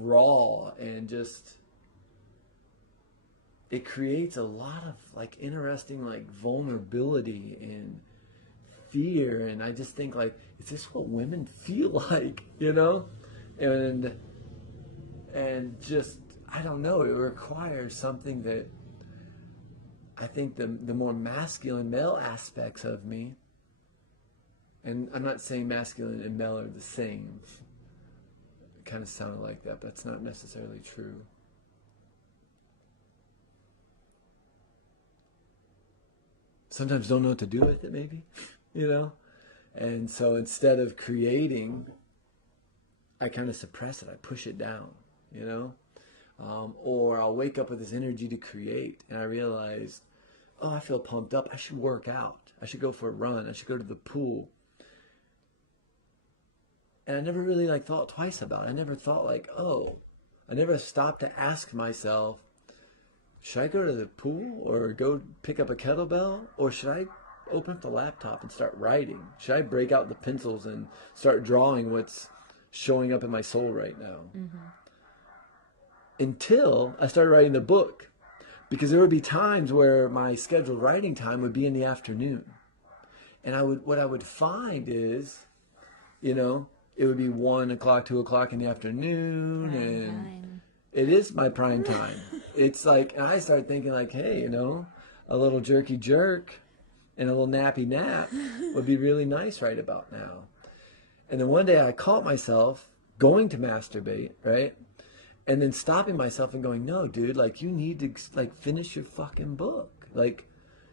raw and just, it creates a lot of like interesting like vulnerability and fear. And I just think like, is this what women feel like, you know? And just, I don't know, it requires something that I think the more masculine male aspects of me, and I'm not saying masculine and male are the same, it kind of sounded like that, but it's not necessarily true. Sometimes don't know what to do with it, maybe, you know? And so instead of creating, I kind of suppress it, I push it down, you know? Or I'll wake up with this energy to create, and I realize, oh, I feel pumped up, I should work out, I should go for a run, I should go to the pool. And I never really like thought twice about it. I never thought like, oh, I never stopped to ask myself, should I go to the pool or go pick up a kettlebell, or should I open up the laptop and start writing? Should I break out the pencils and start drawing what's showing up in my soul right now? Mm-hmm. Until I started writing the book, because there would be times where my scheduled writing time would be in the afternoon, and what I would find is, you know, it would be 1 o'clock, 2 o'clock in the afternoon, and it is my prime time. It's like, and I started thinking like, hey, you know, a little jerky jerk and a little nappy nap would be really nice right about now. And then one day I caught myself going to masturbate, right? And then stopping myself and going, no, dude, like you need to like finish your fucking book. Like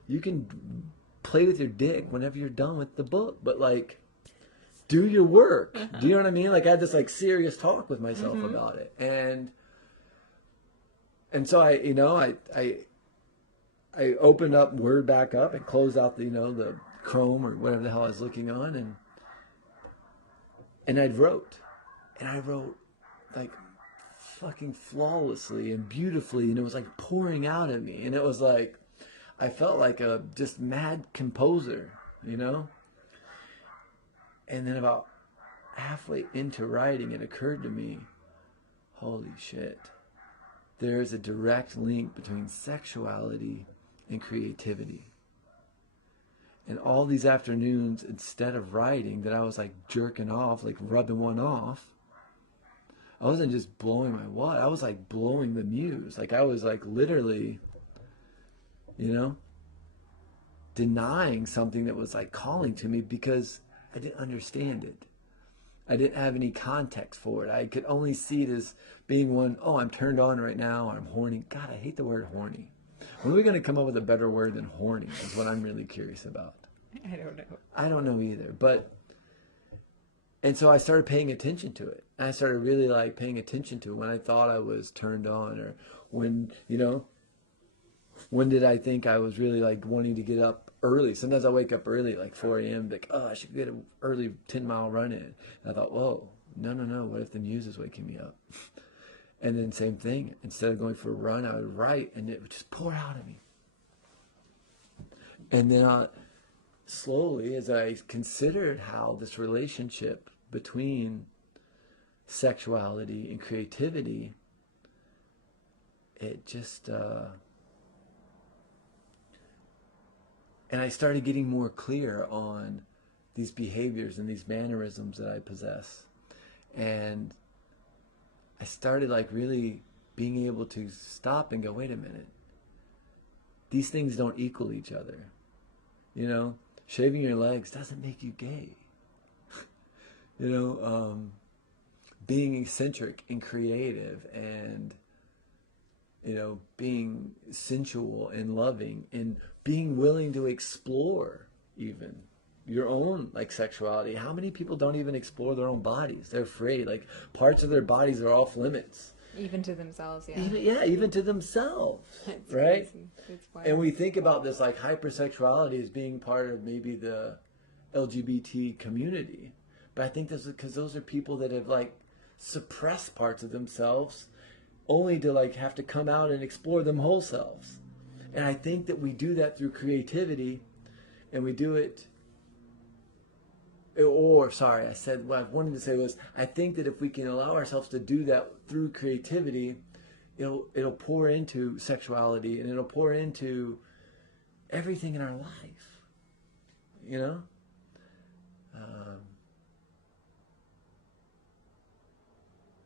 you can play with your dick whenever you're done with the book, but like do your work. Do you know what I mean? Like I had this like serious talk with myself about it. And so I, you know, I opened up Word back up and closed out the, you know, the Chrome or whatever the hell I was looking on, and I wrote like fucking flawlessly and beautifully, and it was like pouring out of me, and it was like I felt like a just mad composer, you know. And then about halfway into writing, it occurred to me, holy shit, there is a direct link between sexuality and creativity. And all these afternoons, instead of writing, that I was like jerking off, like rubbing one off, I wasn't just blowing my wad, I was like blowing the muse. Like I was like literally, you know, denying something that was like calling to me because I didn't understand it. I didn't have any context for it. I could only see it as being one, oh, I'm turned on right now, or I'm horny. God, I hate the word horny. When are we going to come up with a better word than horny is what I'm really curious about. I don't know. I don't know either. And so I started paying attention to it. And I started really like paying attention to it when I thought I was turned on, or when, you know, when did I think I was really like wanting to get up early? Sometimes I wake up early, like 4 a.m., like, oh, I should get an early 10-mile run in. And I thought, whoa, no. What if the muse is waking me up? And then same thing. Instead of going for a run, I would write, and it would just pour out of me. And then slowly, as I considered how this relationship between sexuality and creativity, it just... And I started getting more clear on these behaviors and these mannerisms that I possess. And I started like really being able to stop and go, wait a minute. These things don't equal each other. You know, shaving your legs doesn't make you gay. You know, being eccentric and creative and, you know, being sensual and loving and being willing to explore even your own like sexuality. How many people don't even explore their own bodies? They're afraid. Like parts of their bodies are off limits. Even to themselves, yeah. Even to themselves, it's right? Crazy. It's wild. And we think about this like hypersexuality as being part of maybe the LGBT community. But I think this is because those are people that have like suppressed parts of themselves only to like have to come out and explore them whole selves. And I think that we do that through creativity, and we do it or sorry, I said what I wanted to say was I think that if we can allow ourselves to do that through creativity, it'll pour into sexuality and it'll pour into everything in our life. You know?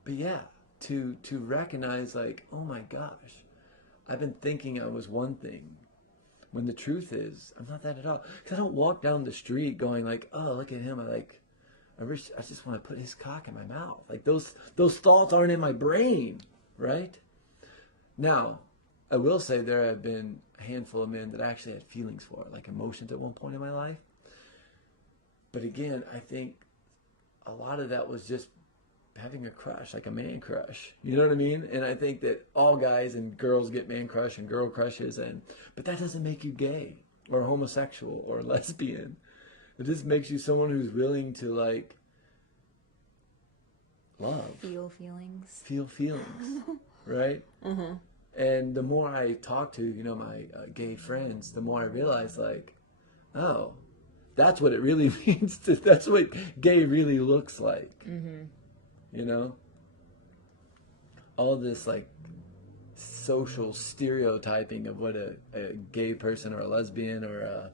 But yeah, to recognize like, oh my gosh, I've been thinking I was one thing, when the truth is I'm not that at all. Because I don't walk down the street going like, oh, look at him. I just want to put his cock in my mouth. Like those thoughts aren't in my brain, right? Now, I will say there have been a handful of men that I actually had feelings for, like emotions at one point in my life. But again, I think a lot of that was just having a crush, like a man crush. You know what I mean? And I think that all guys and girls get man crush and girl crushes, but that doesn't make you gay or homosexual or lesbian. It just makes you someone who's willing to like love, feel feelings, right? Mm-hmm. And the more I talk to, my gay friends, the more I realize like, oh, that's what it really means. That's what gay really looks like. Mm-hmm. All this like social stereotyping of what a gay person or a lesbian or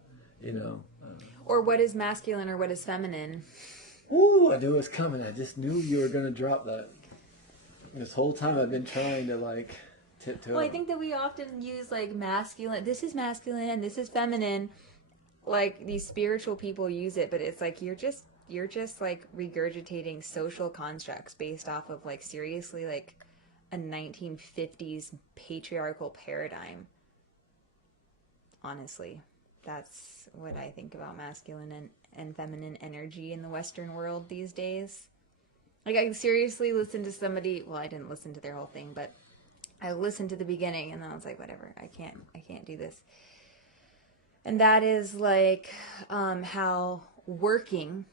or what is masculine or what is feminine. Ooh, I knew it was coming. I just knew you were going to drop that. This whole time I've been trying to like tiptoe. Well, I think that we often use like masculine. This is masculine and this is feminine. Like these spiritual people use it, but it's like you're just like regurgitating social constructs based off of like seriously like a 1950s patriarchal paradigm. Honestly, that's what I think about masculine and feminine energy in the Western world these days. Like I seriously listened to somebody, well, I didn't listen to their whole thing, but I listened to the beginning and then I was like, whatever, I can't do this. And that is like how working,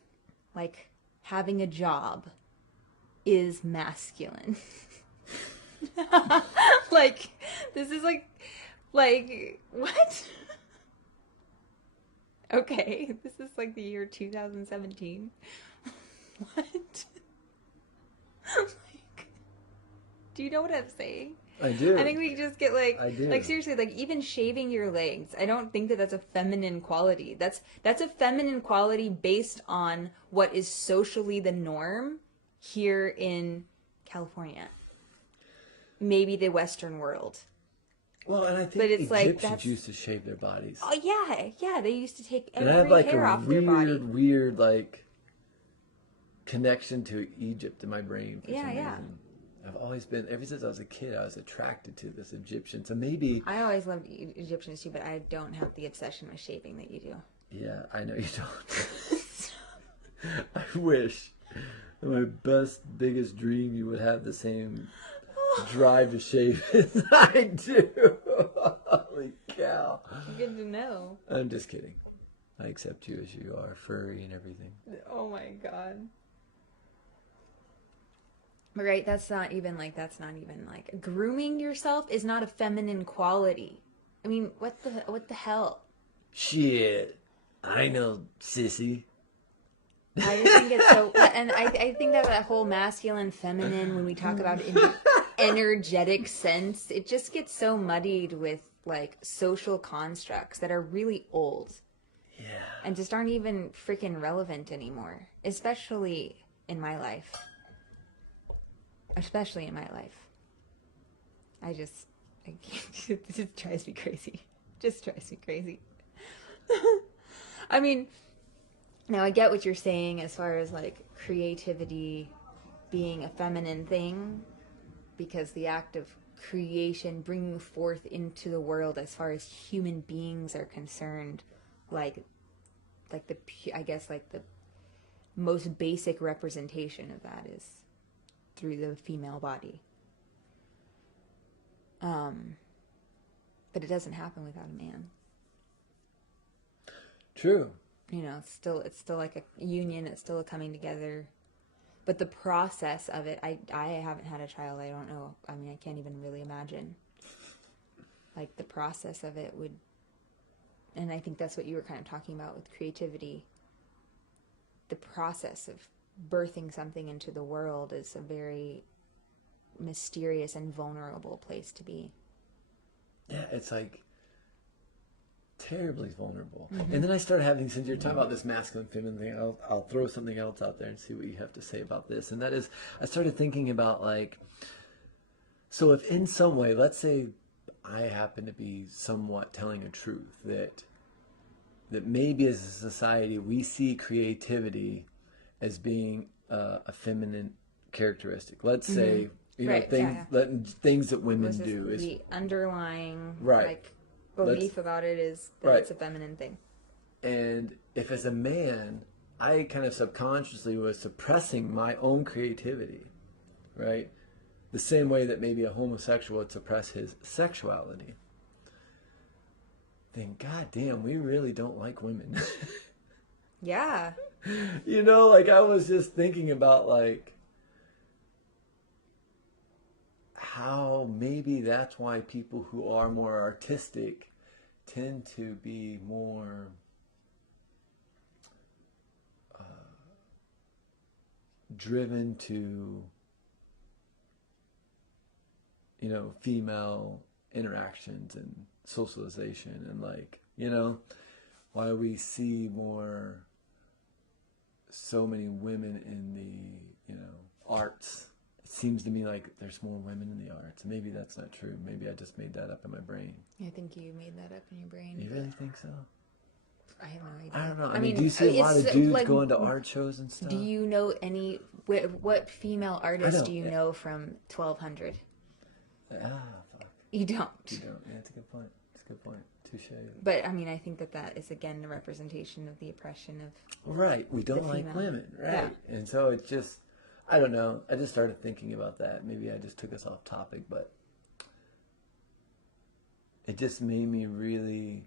like having a job, is masculine. Like, this is like, what? Okay, this is like the year 2017. What? Like, do you know what I'm saying? I do. I think we just get like, I do. Like seriously, like even shaving your legs. I don't think that that's a feminine quality. That's a feminine quality based on what is socially the norm here in California. Maybe the Western world. Well, and I think but it's Egyptians used to shave their bodies. Oh yeah, they used to take every and I have like hair a off their body. weird like connection to Egypt in my brain for some Yeah. reason. I've always been, ever since I was a kid, I was attracted to this Egyptian. So maybe... I always loved Egyptians too, but I don't have the obsession with shaving that you do. Yeah, I know you don't. I wish. My biggest dream, you would have the same drive to shave as I do. Holy cow. Good to know. I'm just kidding. I accept you as you are, furry and everything. Oh my god. Right, that's not even like grooming yourself is not a feminine quality. I mean, what the hell? Shit. I know, sissy. I just think it's so, and I think that whole masculine, feminine, when we talk about it in the energetic sense, it just gets so muddied with like social constructs that are really old. Yeah. And just aren't even freaking relevant anymore, especially in my life. I can't, it just drives me crazy. I mean, now I get what you're saying as far as like creativity being a feminine thing, because the act of creation, bringing forth into the world as far as human beings are concerned, like the most basic representation of that is through the female body. But it doesn't happen without a man. True. You know, it's still like a union. It's still a coming together. But the process of it, I haven't had a child. I don't know. I mean, I can't even really imagine. Like the process of it would, and I think that's what you were kind of talking about with creativity. the process of birthing something into the world is a very mysterious and vulnerable place to be. Yeah, it's like terribly vulnerable. And then I started having, since you're talking about this masculine feminine thing, I'll throw something else out there and see what you have to say about this. And that is, I started thinking about like, so if in some way, let's say I happen to be somewhat telling a truth that maybe as a society we see creativity as being a feminine characteristic. Let's say, you know, things that women do is the underlying right. like belief about it is that it's a feminine thing. And if as a man, I kind of subconsciously was suppressing my own creativity, right? The same way that maybe a homosexual would suppress his sexuality. Then goddamn, we really don't like women. Yeah. You know, like I was just thinking about like how maybe that's why people who are more artistic tend to be more driven to, you know, female interactions and socialization, and like, you know, why we see so many women in the, you know, arts. It seems to me like there's more women in the arts. Maybe that's not true. Maybe I just made that up in my brain. I think you made that up in your brain. You really think so? I have no idea. I don't know. I mean, do you see a lot of dudes like, going to art shows and stuff? Do you know any, what female artists do you know from 1200? Fuck. You don't. You don't. Yeah, that's a good point. That's a good point. Touche. But I mean, I think that is again the representation of the oppression of. Right. We don't like women. Right. Yeah. And so it's just, I don't know. I just started thinking about that. Maybe I just took us off topic, but it just made me really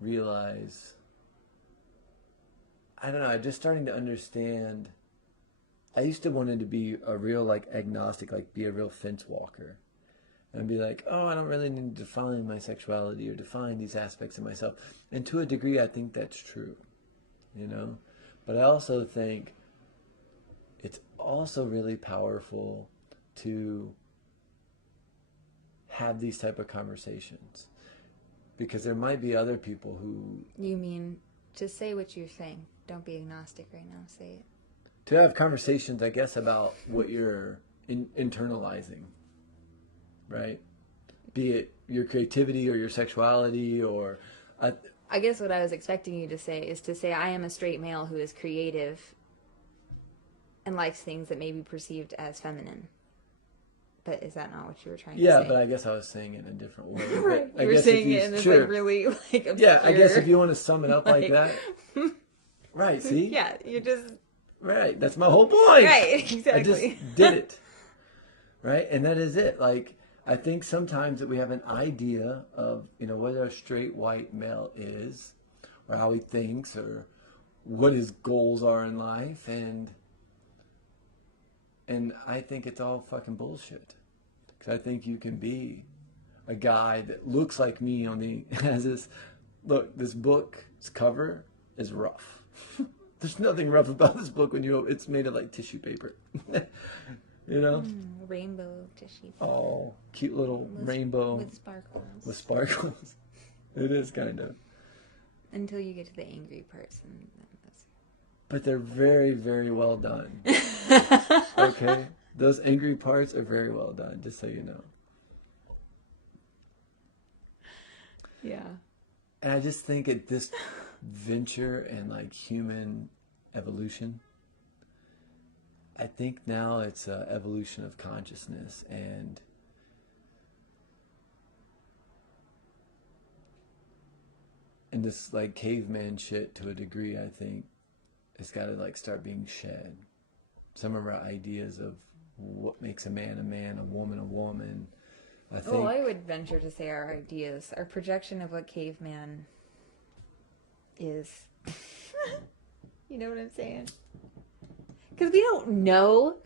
realize. I don't know. I'm just starting to understand. I used to wanted to be a real like agnostic, like be a real fence walker. And be like, oh, I don't really need to define my sexuality or define these aspects of myself. And to a degree, I think that's true, you know? But I also think it's also really powerful to have these type of conversations. Because there might be other people who... You mean, just say what you're saying. Don't be agnostic right now. Say it. To have conversations, I guess, about what you're internalizing. Right? Be it your creativity or your sexuality or... I guess what I was expecting you to say is to say I am a straight male who is creative and likes things that may be perceived as feminine. But is that not what you were trying to say? Yeah, but I guess I was saying it in a different way. Right. You were saying it in this like really like obscure... Yeah, I guess if you want to sum it up like that... Right, see? Yeah, you just... Right, that's my whole point. Right, exactly. I just did it. Right? And that is it. Like... I think sometimes that we have an idea of, you know, what a straight white male is, or how he thinks, or what his goals are in life, and I think it's all fucking bullshit. Because I think you can be a guy that looks like me has this, look, this book's cover is rough. There's nothing rough about this book it's made of like tissue paper. You know? Rainbow tissue. Oh, cute little rainbow. With sparkles. With sparkles. It is kind of. Until you get to the angry parts. But they're very, very well done. Okay? Those angry parts are very well done, just so you know. Yeah. And I just think at this venture and like human evolution, I think now it's an evolution of consciousness, and this like caveman shit to a degree, I think it's got to like start being shed. Some of our ideas of what makes a man, a woman, a woman. I think. Oh, I would venture to say our ideas, our projection of what caveman is. You know what I'm saying? Because we don't know.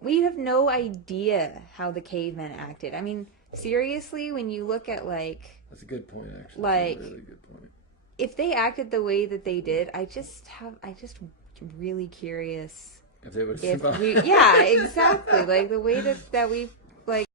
We have no idea how the cavemen acted. I mean, seriously, when you look at like... That's a good point, actually. Like, That's a really good point. If they acted the way that they did, really curious If they would if survive. we, yeah, exactly. Like the way that we like